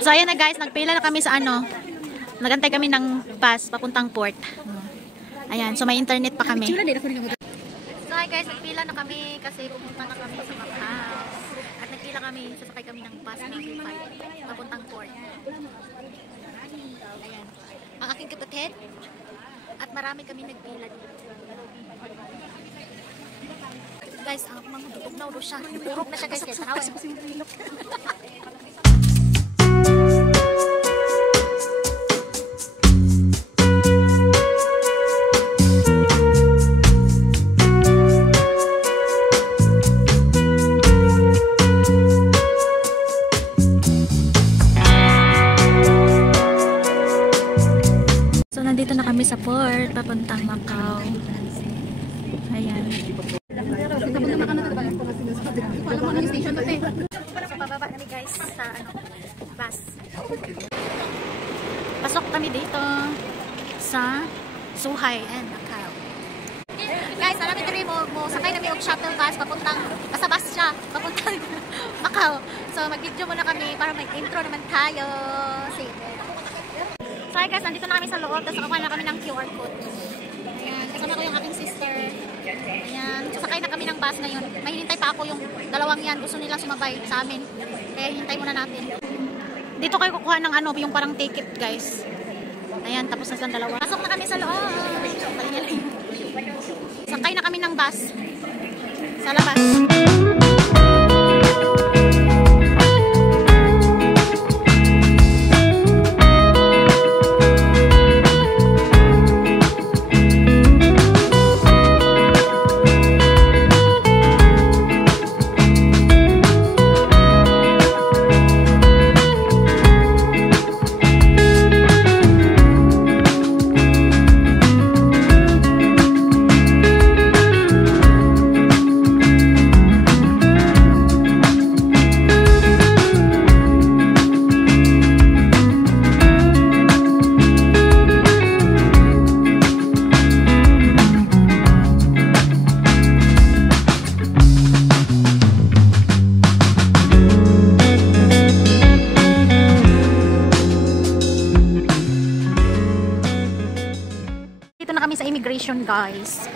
So ayan na guys, nagpila na kami sa ano. Nagantay kami ng bus papuntang port. Ayan, so may internet pa kami. So hi guys, nagpila na kami kasi pupunta na kami sa Macau. At nagpila kami, sasakay kami ng bus na B5 papuntang port. Ayan, ang aking kapatid. At marami kami nagpila dito. Guys, ang mga dutugnaw do siya. Purog na siya guys, kaya tanawan. So, nandito na kami sa port, papuntang Macau. Ayan. So, bababa kami guys sa bus. Pasok kami dito sa Zhuhai and Macau. Guys, alam mo rin mo sakay namin yung shuttle bus papuntang, basta bus siya, papuntang Macau. So, mag-video muna kami para mag-intro naman tayo. So, hi guys, nandito na kami sa loob. Tapos nakakuha na kami ng QR code. Ayan, kasama ko yung aking sister. Ayan, sasakay na kami ng bus ngayon. May hinintay pa ako yung dalawang yan. Gusto nilang sumabay sa amin. Kaya hintay muna natin. Dito kayo kukuha ng ano, yung parang ticket guys. Ayan, tapos na silang dalawa. Pasok na kami sa loob. Sakay na kami ng bus. Sa labas. Sa immigration guys.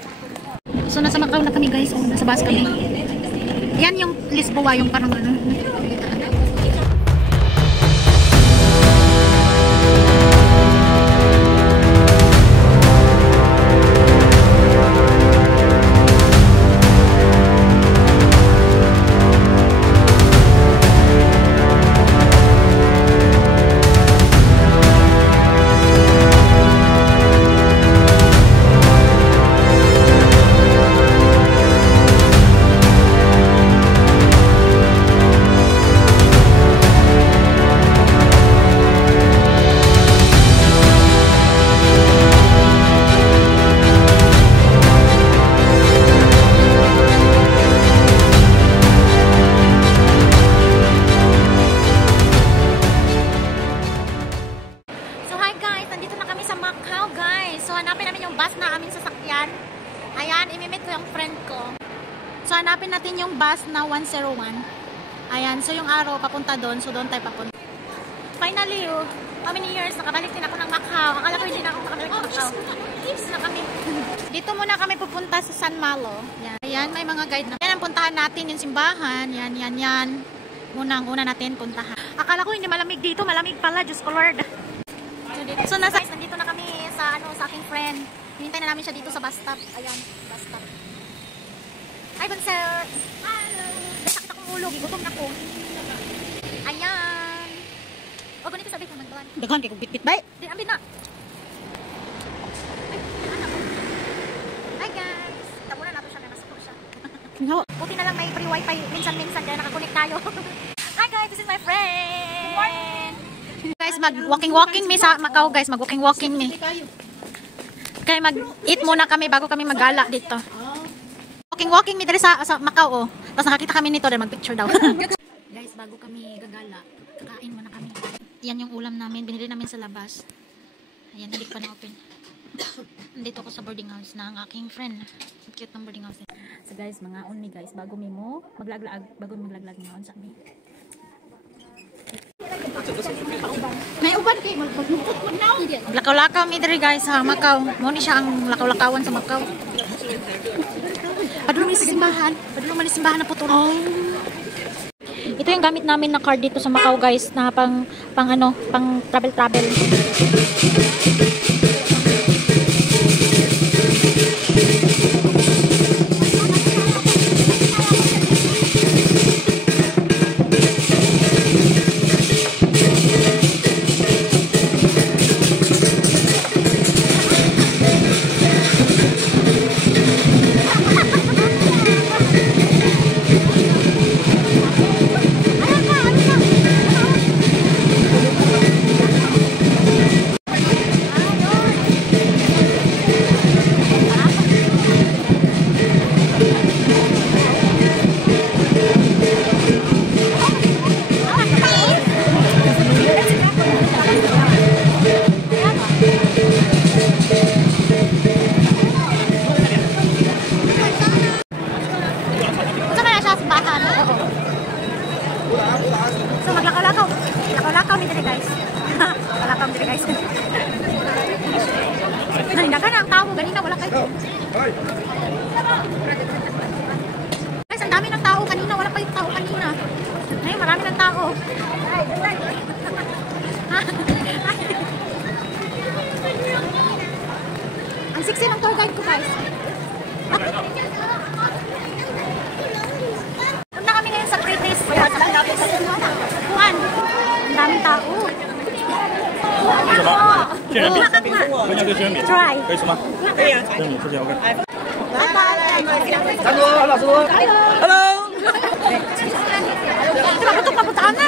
So nasa Macau na kami guys. Nasa bus kami. Yan yung Lisboa, yung parang ano. Ayan, imimit ko yung friend ko. So, hanapin natin yung bus na 101. Ayan, so yung araw papunta doon. So, doon tayo papunta. Finally, how many years? Nakabalik din ako ng Macau. Akala ko hindi na ako makabalik ng Macau. Na kami. Dito muna kami pupunta sa San Malo. Yan. Ayan, may mga guide na. Yan ang puntahan natin, yung simbahan. Yan. Muna ang una natin puntahan. Akala ko hindi malamig dito. Malamig pala, Diyos ko Lord. So, nandito na kami sa aking friend. Hinintay na namin siya dito sa bus stop. Ayan, bus stop. Hi, Bonser! Hello! Sakit akong ulo. Gutom na ko. Ayan. O, ganito sabi ko, magbawan. Daghan kayo kung bit-bit ba? Di, ambit na. Ay, anak ko. Hi, guys. Tamo na nato siya na nasa ko siya. Buti na lang may free wifi. Minsan-minsan kaya nakakunik tayo. Hi, guys. This is my friend. Good morning. Guys, mag-walking mi sa Macau, guys. Mag-walking mi. Kaya mag-eat muna kami bago kami mag-gala dito. Walking mi dali sa Macau, oh. Tapos nakakita kami nito dahil mag-picture daw. Guys, bago kami gagala, kakain muna kami. Yan yung ulam namin. Binili namin sa labas. Ayan, hindi pa na-open. Nandito ako sa boarding house na ang aking friend. Cute ng boarding house. So guys, mga on mi guys. Bago mi mo, maglaglag. Bago mi maglaglag ngayon sa amin. May uban kay maglungkot ko now. Lakaw-lakaw mi diri guys sa Macau. Mo ni siya ang lakaw-lakawan sa Macau. Padulong ni sa simbahan. Padulong man ni simbahan na putol. Ito yung gamit namin na card dito sa Macau guys na pang travel. So maglakaw-lakaw. Lakaw-lakaw mi diri guys. Lakaw diri guys. Nandagan ang tao ganina wala kay. Guys, ang dami ng tao kanina, wala pa yung tao kanina. Ay, marami ng tao. Ang sexy ng tour guide ko guys. Punta kami ngayon sa British. Kuan. Ang daming tao. Try. 可以吃吗？可以啊，让你出去 OK。 Hello。 Papuntaan na.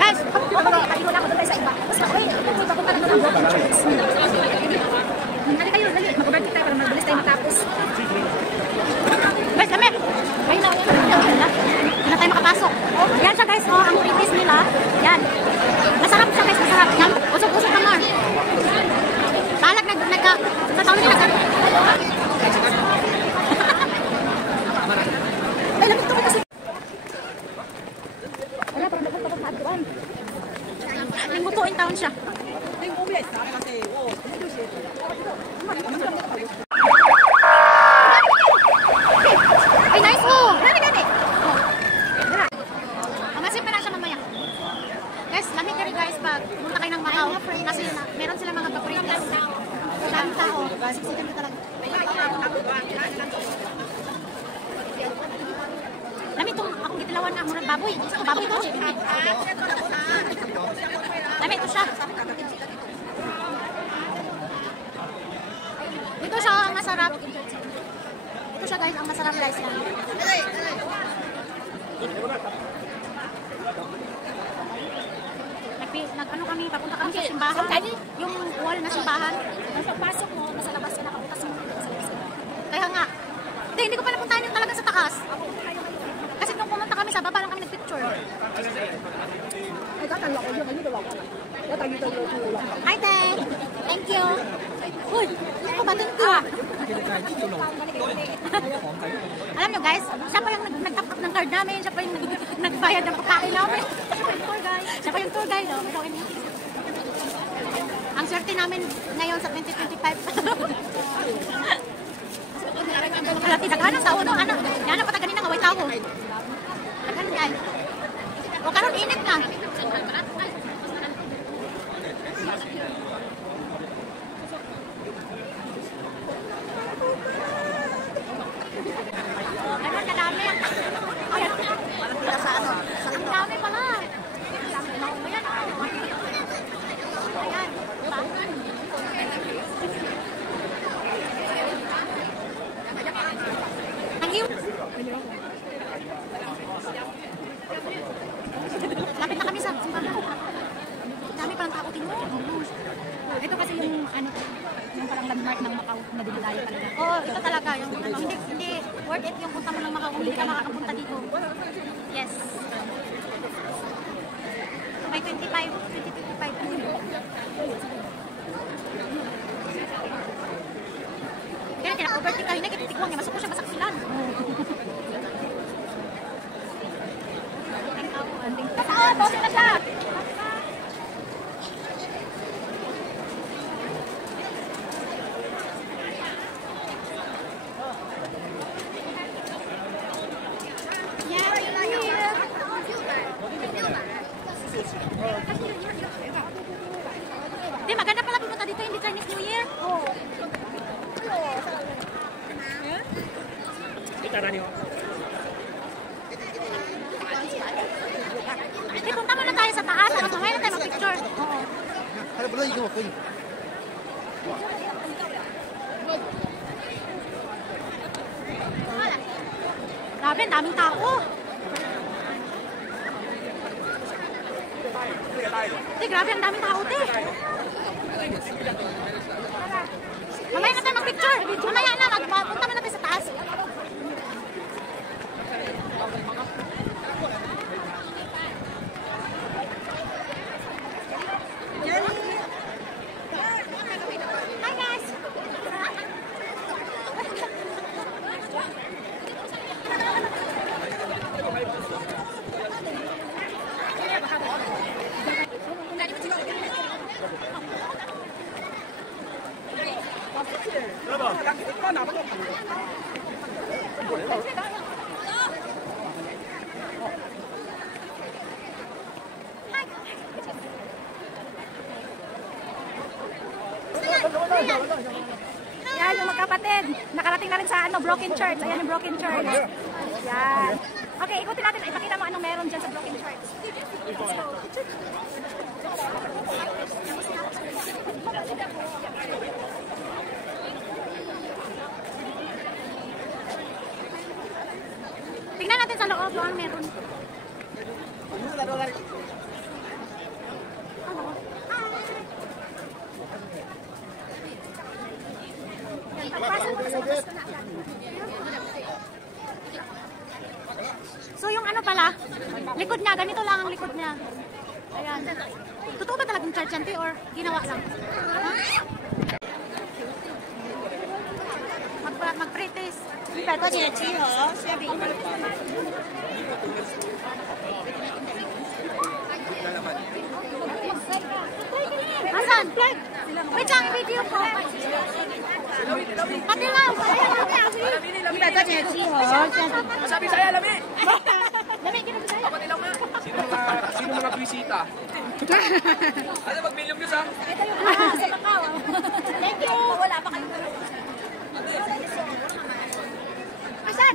Guys, kaligo na ako doon sa iba. Papunta na doon. Hali kayo, dali. Mag-overtake tayo para mabilis tayo matapos. Guys, kami. Ayun na. Hindi na tayo makapasok. Yan siya guys, ang British nila. Yan. Masarap siya guys, masarap. Yan. Usok-usok ka na. Talag sa taon nila. Ay, lamig to kasi. Wala, parang nagpapapagpatuan. Nanggutuin taon siya. Ay, nice oh! Dami. Masip pa na siya mamaya. Guys, lamig ka rin guys pag pumunta kayo ng Macau. Kasi meron sila mga papritas. Daming tao. Siksikan ka talaga. Lami itong akong gitilawan na murag baboy. Gusto ko baboy ito. Lami ito siya. Ito siya ang masarap. Ito siya guys ang masarap guys. Nag-ano kami, papunta kami sa simbahan. Yung wall na simbahan. Pagpasok mo, nasa labas ka nakabukas mo. Kaya nga. Hindi ko pala puntahan yung talaga sa taas. Kasi nung pumunta kami sa baba lang kami nagpicture. Hi, Te! Thank you! Uy! Ano ko ba? Thank you! Alam nyo guys, siya pa yung nag-top up ng card namin, siya pa yung nagbayad ng pagkain namin. Siya pa yung tour guide. Ang swerte namin ngayon sa 2025. Wala, tidagana sa uno, anak. Yan ang pataganina nga, way tao. Tagan guys. O karon init na. Ganun kadami. Ang dami pala. Ayan. Ayan. Lapit na kami sa simbahan. Dami palang tao din mo. Ito kasi yung yung parang landmark ng Macau na dinadayo talaga. Oo, ito talaga yung hindi worth it yung punta mo ng Macau kung hindi ka makakapunta dito. Yes. May 2025. Kaya kina-overtake ka, hindi kita tikwang niya. Masok ko siya masaksilan. Boss na siya. Di, maganda pala pumunta dito, hindi Chinese New Year. Oo. Kita na niyo. Di, punta muna tayo sa taas. Mamaya na tayo mag-picture. Oo. Grabe, ang daming tao. Di, grabe, ang daming tao, te. Mamaya na tayo mag-picture. Mamaya na, punta muna tayo sa taas. Hi, guys. Yan, yung magkapatid. Nakarating na rin sa Broken Church. Ayan yung Broken Church. Yan. Okay, ikutin natin. Ipakita mo anong meron dyan sa Broken Church. Let's go. Tingnan natin sa loob, ano meron. So yung ano pala, likod niya, ganito lang ang likod niya. Ayan. Totoo ba talagang church yan, te, or ginawa lang? Ha? Mag-pretest. 100块钱集合，馅饼。 Asan? Wait lang, video ko. Pati lang. 100块钱集合， Sabi saya, lami! Dami, kinabisaya. Kapatid lang na. Sino mga bisita? Ano, mag-million views ha? Sa Macau. Thank you. Wala pa kayo. Asan?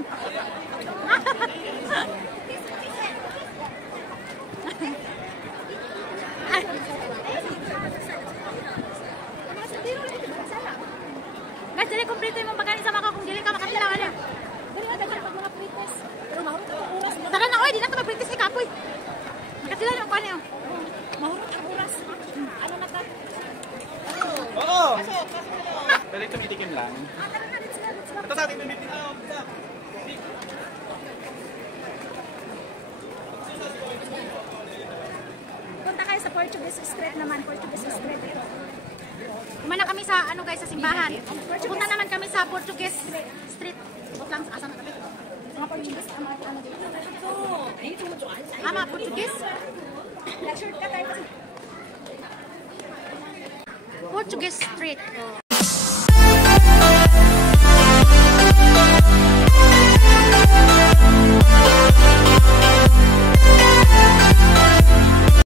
Guys, dali kumplito yung pagkain sa Macau kung dili ka makatilawan niya. Dali nga, dali pag mga pretest. Pero mahurot ang oras. Taga na, oy, di na ito mag-practice ni Kapoy. Makatilawan yung kanya. Mahurot ang oras. Ano na ka? Oo! Pwede tumitikim lang. Ito sa ating mimiti na. Punta kayo sa Portuguese Street naman. Portuguese Street. Kumana kami sa, ano guys, sa simbahan. Punta naman kami sa Portuguese Street. Bot lang, asan na kami? Mga Portuguese, ang mga ano dito. Ama, Portuguese? Nag-shortcut tayo kasi. Portuguese Street.